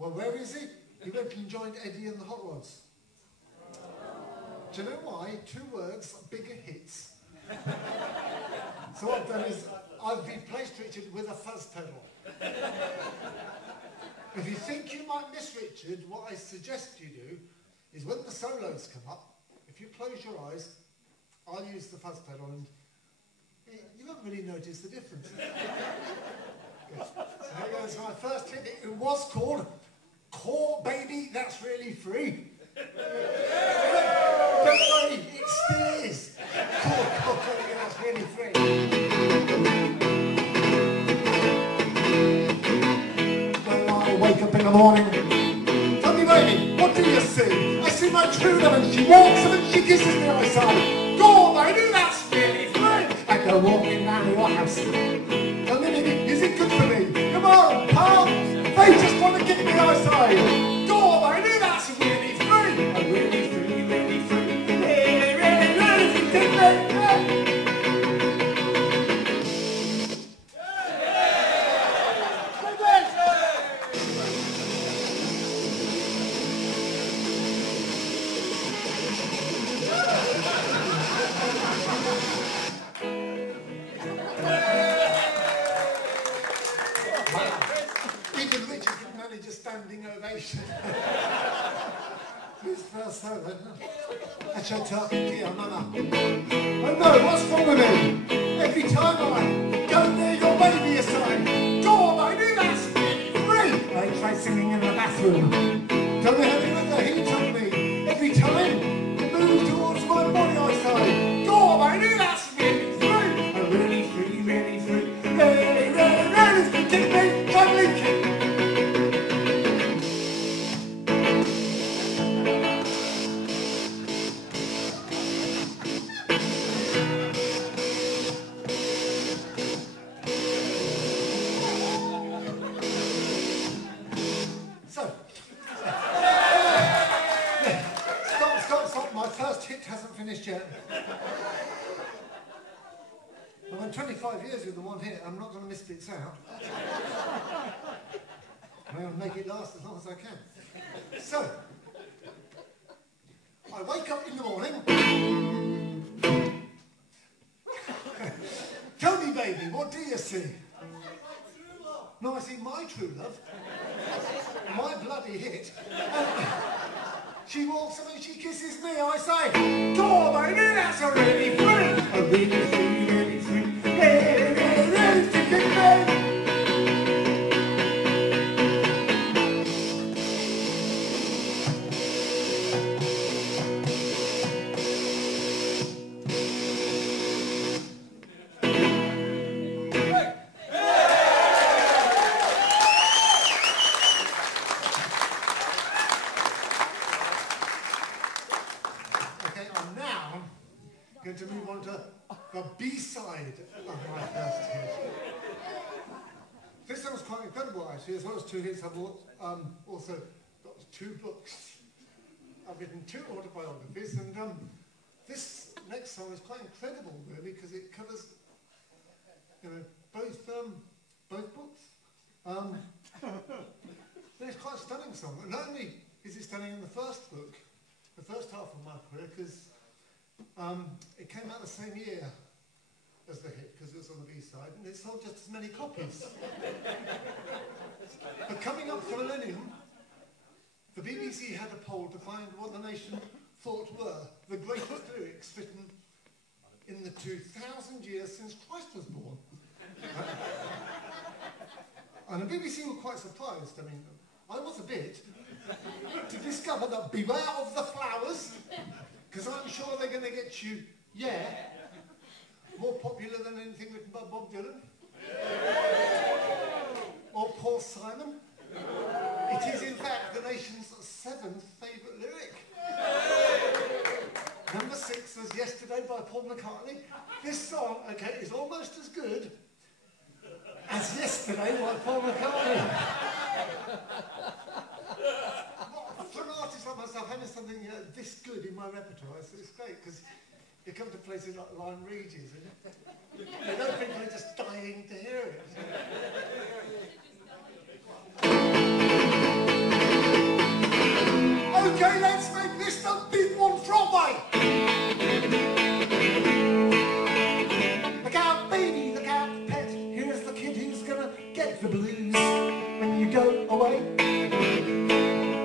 Well, where is he? He went and joined Eddie and the Hot Rods. Do you know why? 2 words, bigger hits. So what I've done is I've replaced Richard with a fuzz pedal. If you think you might miss Richard, what I suggest you do is when the solos come up, if you close your eyes, I'll use the fuzz pedal and you won't really notice the difference. Good. So here goes my first hit. It was called Core Baby That's Really Free. Don't worry, it still is. Core Baby That's Really Free. When I wake up in the morning, tell me baby, what do you see? I see my true love and she walks up and she kisses me on my side. Go baby, that's really free. I go walking down your house. Tell me baby, is it good for me? Come on, pal. They just want to get me outside. Go baby, that's really free. I'm really free, really free. Really, really, really free. Take me. Even Richard could manage a standing ovation. His first solo. I shall tell dear mama. Oh no, what's wrong with me? Every time I go near your baby aside, go on, baby, that's really free. I try singing in the bathroom. Tell me how you let the heat on me. Every time you move towards my body I say, go on, baby, that's really free. I'm really free, really free. Really, really, really free. Kick me, try blinking. Hasn't finished yet. I went 25 years with the one hit. I'm not going to miss bits out. I'm going to make it last as long as I can. So, I wake up in the morning. Tell me, baby, what do you see? No, I see my true love. My bloody hit. She walks up and she kisses me, I say, go on baby, that's a really free. A really free, really free, really, really, really free, kick me. To move on to the B-side of my first hit. This sounds quite incredible actually. As well as 2 hits, I've also got 2 books. I've written 2 autobiographies, and this next song is quite incredible really because it covers, you know, both books. It's quite a stunning song. And not only is it stunning in the first book, the first half of my career, because it came out the same year as the hit because it was on the B-side and it sold just as many copies. But coming up for Millennium, the BBC had a poll to find what the nation thought were the greatest lyrics written in the 2,000 years since Christ was born. And the BBC were quite surprised. I mean, I was a bit, to discover that Beware of the Flowers, because I'm sure they're going to get you, yeah, more popular than anything written by Bob Dylan. Or Paul Simon. It is in fact the nation's 7th favourite lyric. Number 6 was Yesterday by Paul McCartney. This song, okay, is almost as good as Yesterday by Paul McCartney. For an artist like myself, having something this good in my repertoire, it's great, because you come to places like Lyme Regis, and you know people are just dying to hear it. Okay, let's make this the big one for Otway. Look out, baby, look out, pet. Here's the kid who's gonna get the blues when you go away.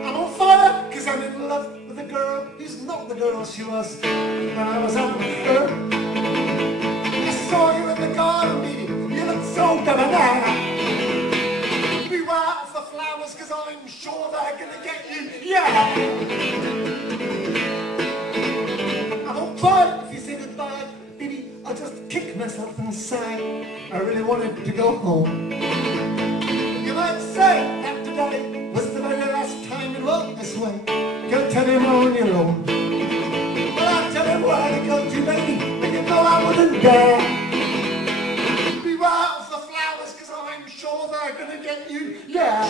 I'm on fire, cause I'm in love with a girl who's not the girl she was when I was out with her. I saw you in the garden, baby, you look so debonair. Beware of the flowers, cause I'm sure they're gonna get you, yeah! I won't cry if you say goodbye, baby, I'll just kick myself and sigh. I really wanted to go home. You might say that today was the very last time you walked this way. Go tell him on your own. Well, I'll tell him where to go to, baby, but you know I wouldn't dare. Beware of the flowers, cause I'm sure they're gonna get you, yeah.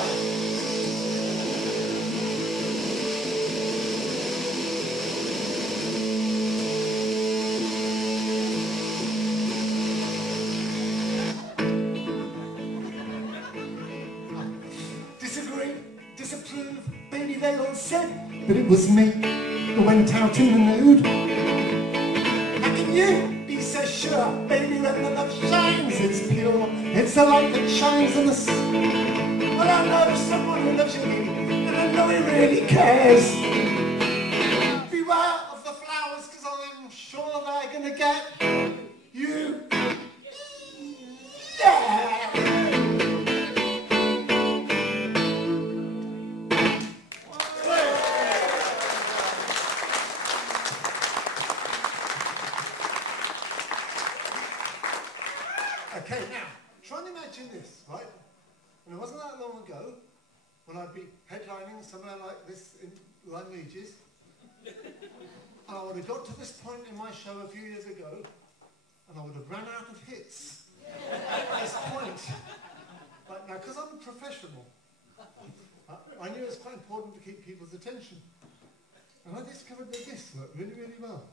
Disagree, disapprove, baby, they all said that it was me who went out in the nude. How can you be so sure, baby, when the love shines, it's pure. It's the light that shines on the sun. Well, I know someone who loves you, baby, and I know he really cares. Beware of the flowers, cause I'm sure they're gonna get you. Yeah! Okay, now, try and imagine this, right? And it wasn't that long ago when I'd be headlining somewhere like this in Lyme Regis. And I would have got to this point in my show a few years ago and I would have run out of hits at this point. But now, because I'm a professional, I knew it was quite important to keep people's attention. And I discovered that this worked really, really well.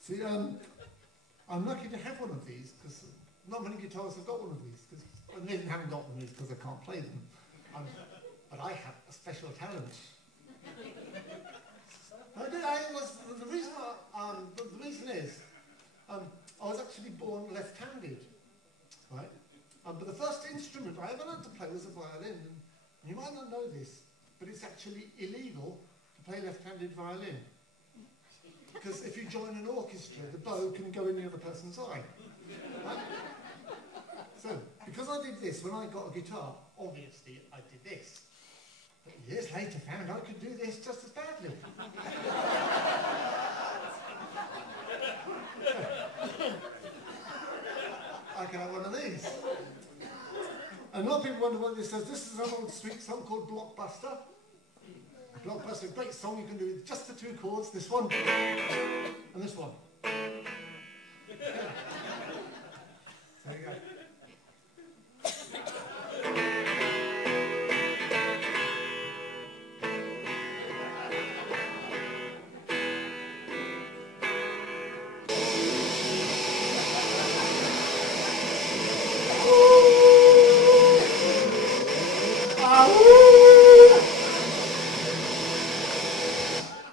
See, I'm lucky to have one of these because not many guitarists have got one of these. And they haven't got one of these because I can't play them. But I have a special talent. The reason is I was actually born left-handed, right? But the first instrument I ever learned to play was a violin. And you might not know this, but it's actually illegal to play left-handed violin. Because if you join an orchestra, the bow can go in the other person's eye. Right? So, because I did this when I got a guitar, obviously I did this. But years later found I could do this just as badly. I can have one of these. And a lot of people wonder what this is. This is an old street song called Blockbuster. Blockbuster, great song you can do with just the two chords, this one and this one. Yeah. There you go.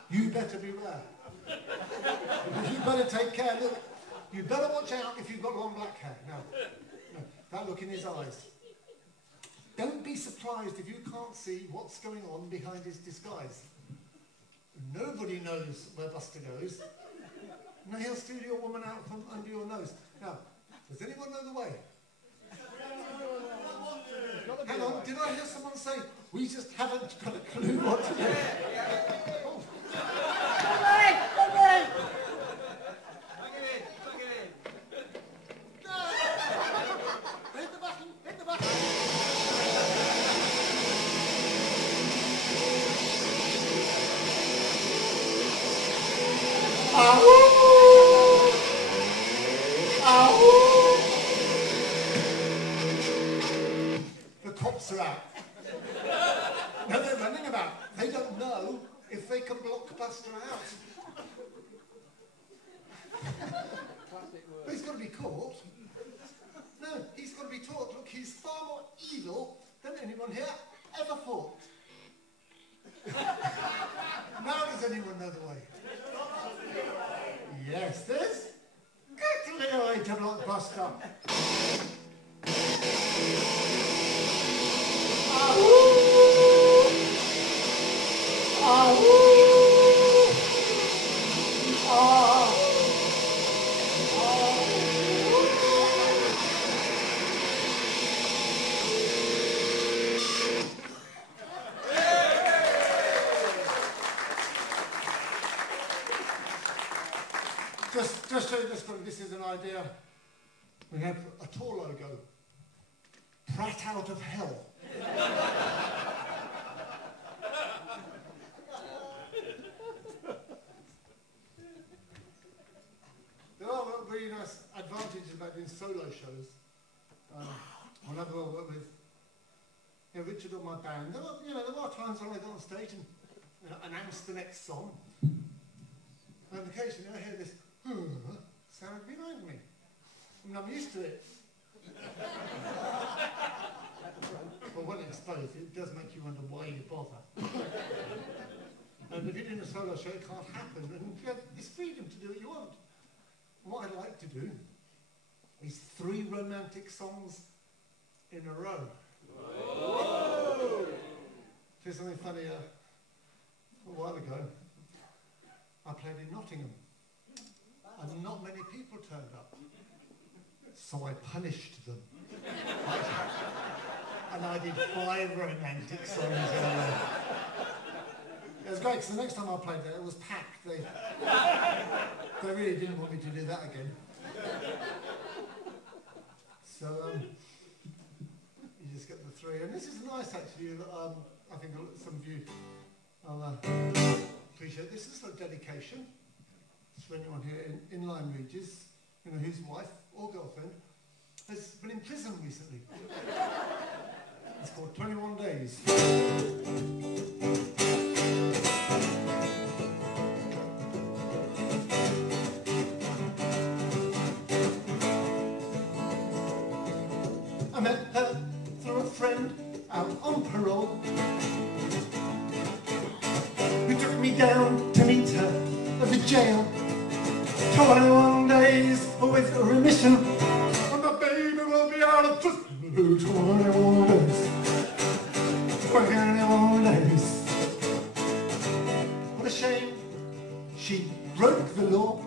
You better beware. You better take care. Look, you better watch out if you've got long black hair. Now, that look in his eyes. Don't be surprised if you can't see what's going on behind his disguise. Nobody knows where Buster goes. Now he'll steal your woman out from under your nose. Now, does anyone know the way? Hang on, did I hear someone say, we just haven't got a clue what to do? Oh. Hit the button, hit the button. Ow! Ow! The cops are out. No, they're running about. They got to be caught. No, he's got to be taught. Look, he's far more evil than anyone here ever thought. Now does anyone know the way? Yes, there's exactly a way to blockbuster. Just so this is an idea, we have a tour logo, Prat Out of Hell. There are really nice advantages about doing solo shows. Whenever I work with Richard or my band, there are times when I go on stage and announce the next song, and occasionally I hear this sound behind me. I mean, I'm used to it. Well, when it's exposed, it does make you wonder why you bother. And if you're doing a solo show, it can't happen, and you have this freedom to do what you want. And what I'd like to do is 3 romantic songs in a row. Whoa. Here's something funny. A while ago, I played in Nottingham. And not many people turned up. So I punished them. And I did 5 romantic songs in a row. It was great, because the next time I played there, it was packed. They really didn't want me to do that again. So, you just get the 3. And this is nice, actually. I think some of you appreciate this. This is a dedication. For anyone here in Lyme Regis, whose wife or girlfriend has been in prison recently. It's called 21 Days. I met her through a friend out on parole, who took me down to meet her at the jail. 21 days with remission, and the baby will be out of prison. 21 days. 21 days. What a shame she broke the law,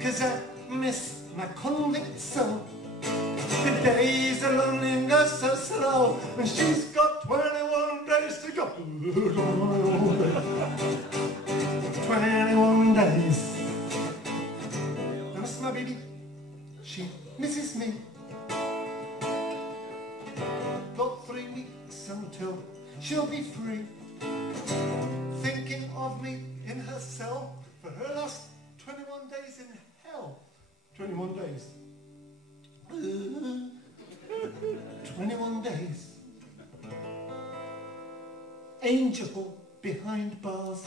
'cause I miss my convict soul. The days are lonely and so slow, and she's got 21 days to go. 21 days. I miss my baby, she misses me. Got 3 weeks until she'll be free, thinking of me in her cell for her last 21 days in hell. 21 days. 21 days. Angel behind bars.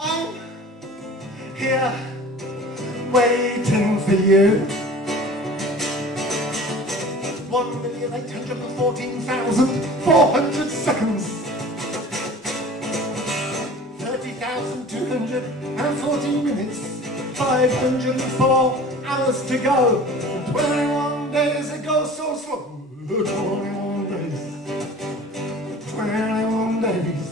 I'm here waiting for you. 1,814,400 seconds. 30,214 minutes. 504 hours to go. 21 days ago, so slow. 21 days. 21 days.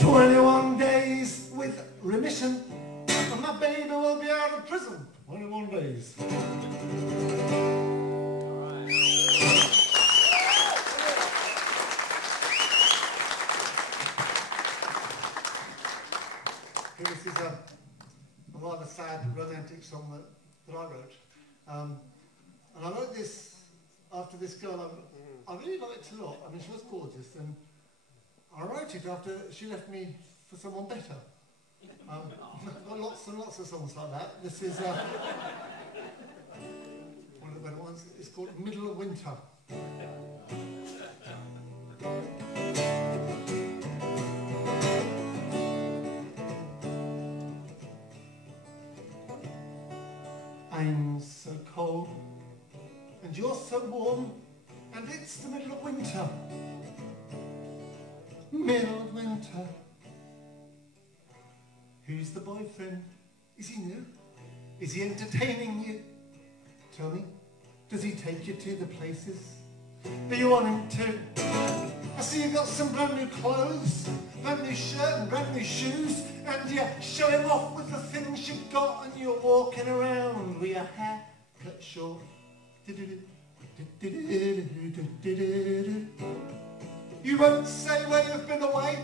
21 days with remission, and my baby will be out of prison. 21 days. Okay, this is a rather sad romantic song that I wrote. And I wrote this after this girl I really liked a lot. I mean, she was gorgeous, and I wrote it after she left me for someone better. I've got lots and lots of songs like that. This is one of the better ones. It's called Middle of Winter. cold, and you're so warm, and it's the middle of winter. Middle of winter. Who's the boyfriend? Is he new? Is he entertaining you? Tell me, does he take you to the places that you want him to? I see you got some brand new clothes, brand new shirt and brand new shoes, and you're showing off with the things you've got, and you're walking around with your hair cut short. You won't say where you've been away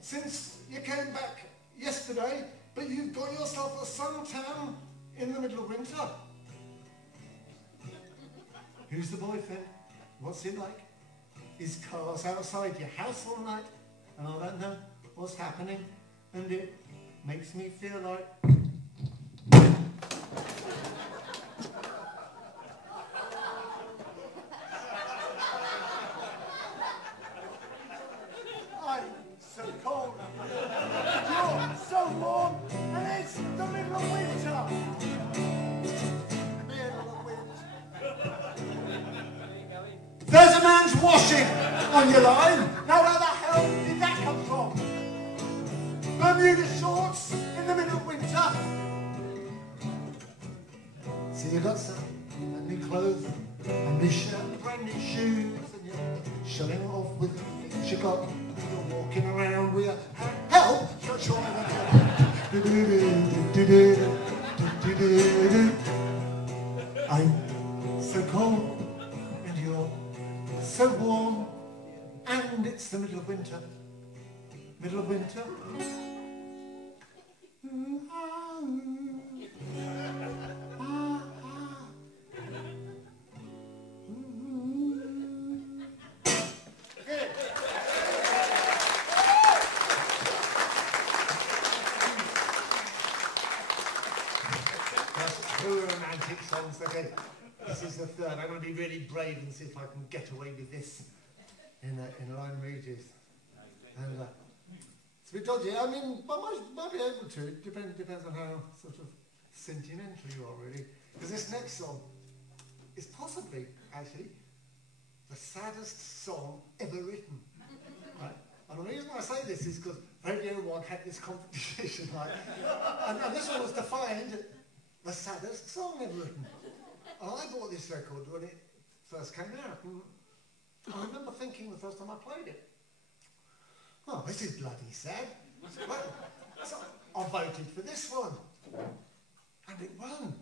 since you came back yesterday, but you've got yourself a suntan in the middle of winter. Who's the boyfriend? What's he like? His car's outside your house all night, and I don't know what's happening, and it makes me feel like... I'm so cold, you're so warm, and it's the middle of winter. Middle of winter. There's a man's washing on your line. Now where the hell did that come from? Bermuda shorts in the middle of winter. So you got some new clothes, and new shirt, brand new shoes, and you're showing off with the things you got. You're walking around with your help. I'm so cold, and you're so warm, and it's the middle of winter. Middle of winter. Two romantic songs. Okay, this is the third. I'm going to be really brave and see if I can get away with this in Lyme Regis. And it's a bit dodgy. I mean, I might be able to. It depends on how sort of sentimental you are, really. Because this next song is possibly, actually, the saddest song ever written. Right? And the reason I say this is because Radio 1 had this competition, right? And this one was defined the saddest song ever written. And I bought this record when it first came out. And I remember thinking the first time I played it, oh, this is bloody sad. Well, so I voted for this one. And it won.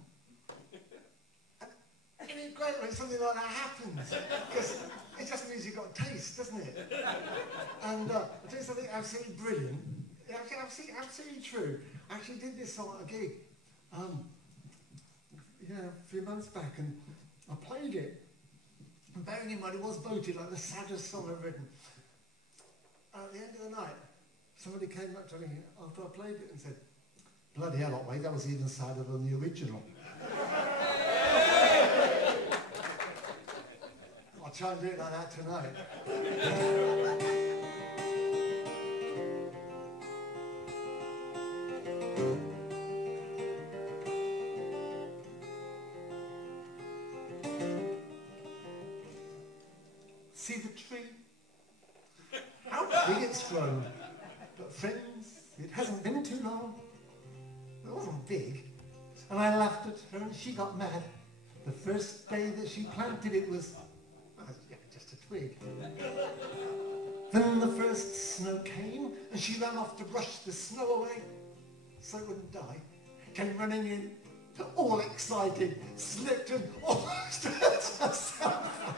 And it's great when something like that happens. Because it just means you've got taste, doesn't it? And I'll tell you something absolutely brilliant. Absolutely true. I actually did this song at a gig. A few months back, and I played it. And bearing in mind, it was voted like the saddest song I've written. At the end of the night, somebody came up to me after I played it and said, bloody hell, Otway, that was even sadder than the original. I'll try and do it like that tonight. See the tree? How big it's grown. But friends, it hasn't been too long. It wasn't big. And I laughed at her and she got mad. The first day that she planted it was, just a twig. Then the first snow came and she ran off to brush the snow away so it wouldn't die. Came running in, all excited, slipped and almost hurt herself.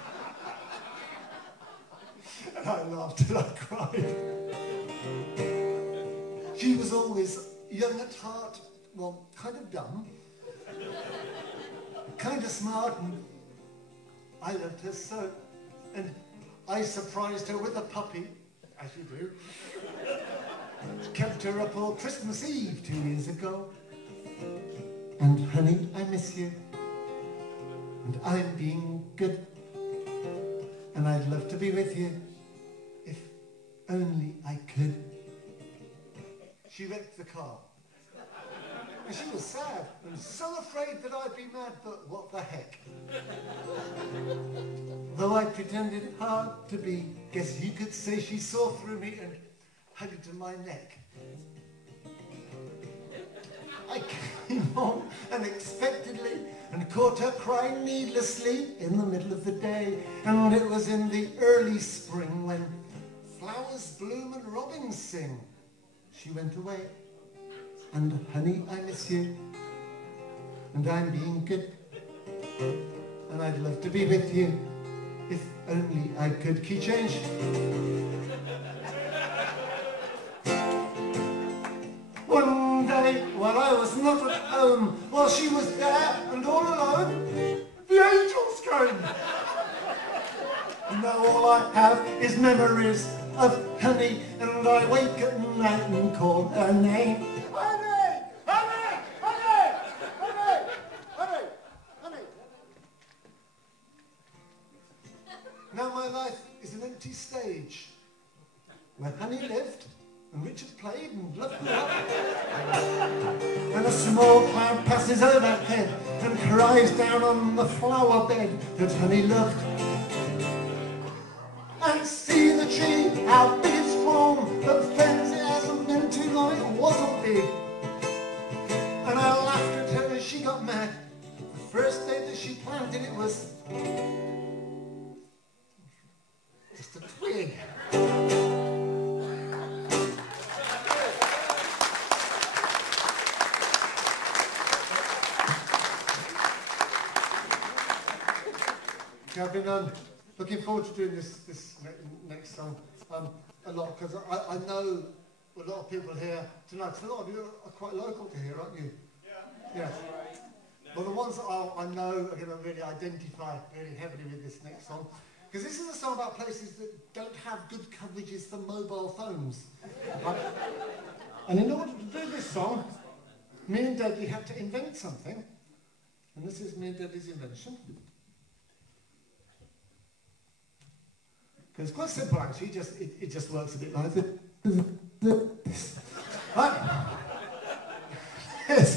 And I laughed till I cried. She was always young at heart, well, kind of dumb, kind of smart, and I loved her so. And I surprised her with a puppy, as you do. Kept her up all Christmas Eve 2 years ago. And honey, I miss you. And I'm being good. And I'd love to be with you. If only I could. She wrecked the car. And she was sad and so afraid that I'd be mad, but what the heck. Though I pretended hard to be, guess you could say she saw through me and hugged to my neck. I came home unexpectedly and caught her crying needlessly in the middle of the day. And it was in the early spring when flowers bloom and robins sing. She went away, and honey, I miss you, and I'm being good, and I'd love to be with you, if only I could. Key change. One day, while I was not at home, while she was there and all alone, the angels came. And now all I have is memories of honey, and I wake at night and call her name. Honey! Honey! Honey! Honey! Honey! Honey! Now my life is an empty stage where honey lived and Richard played and loved grew up. And a small cloud passes overhead and cries down on the flower bed that honey loved. And see the tree, how big it's grown, but friends, it hasn't been too long, it wasn't big. And I laughed at her as she got mad. The first day that she planted it was just a twig. I've been looking forward to doing this next song a lot, because I know a lot of people here tonight. So a lot of you are quite local to here, aren't you? Yeah. Yes. Well, the ones that I know are going to really identify really heavily with this next song, because this is a song about places that don't have good coverages for mobile phones. And in order to do this song, me and Dudley had to invent something, and this is me and Dudley's invention. It's quite simple actually, it just works a bit like this. Right? Yes.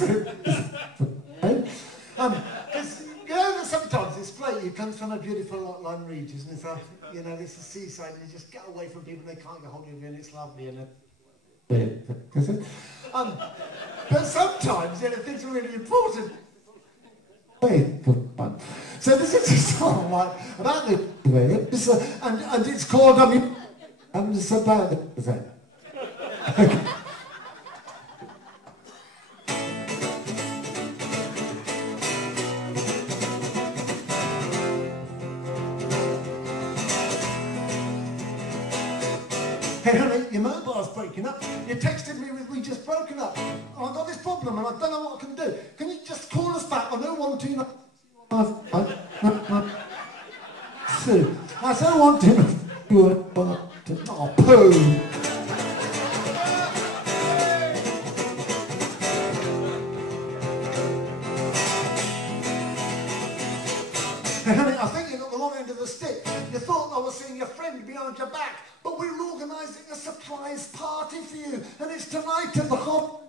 Because you know that sometimes it's great, it comes from a beautiful Lyme Regis, and it's a, you know, it's a seaside, and you just get away from people, and they can't get hold of you, and it's lovely, and but sometimes, you know, things are really important. So this is a song like about the and it's called I'm just about it. Hey honey, your mobile's breaking up. You texted me with we just broken up. Oh, I've got this problem and I don't know what I can do. Can you just call us back on 012? I don't want to do it, but oh, poo. Hey honey, I think you got the wrong end of the stick. You thought I was seeing your friend behind your back, but we're organising a surprise party for you, and it's tonight at the hot.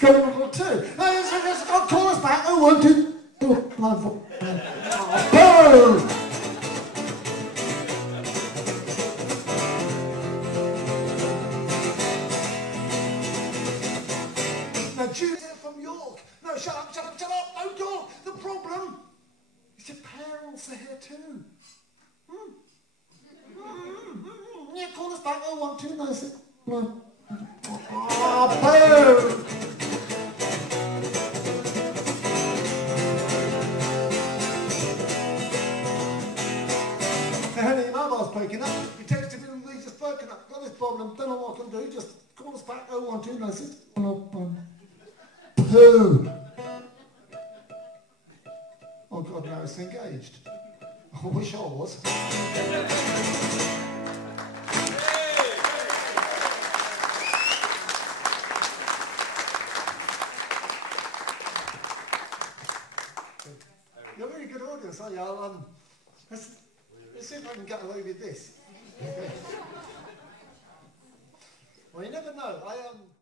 Go too. No, call us back. I want to. Now, Jude's from York. No, shut up, shut up, shut up. Don't talk. The problem is your parents are here too. Yeah, call us back. I want to. No, I said, no. Oh, boo! Hey, honey, your mobile's breaking up. You texted me and we just broken up. Got this problem. Don't know what I can do. Just call us back. 01296. Poo. Oh God, now it's engaged. I wish I was. You're a really good audience, aren't you? Let's see if I can get away with this. Well, you never know.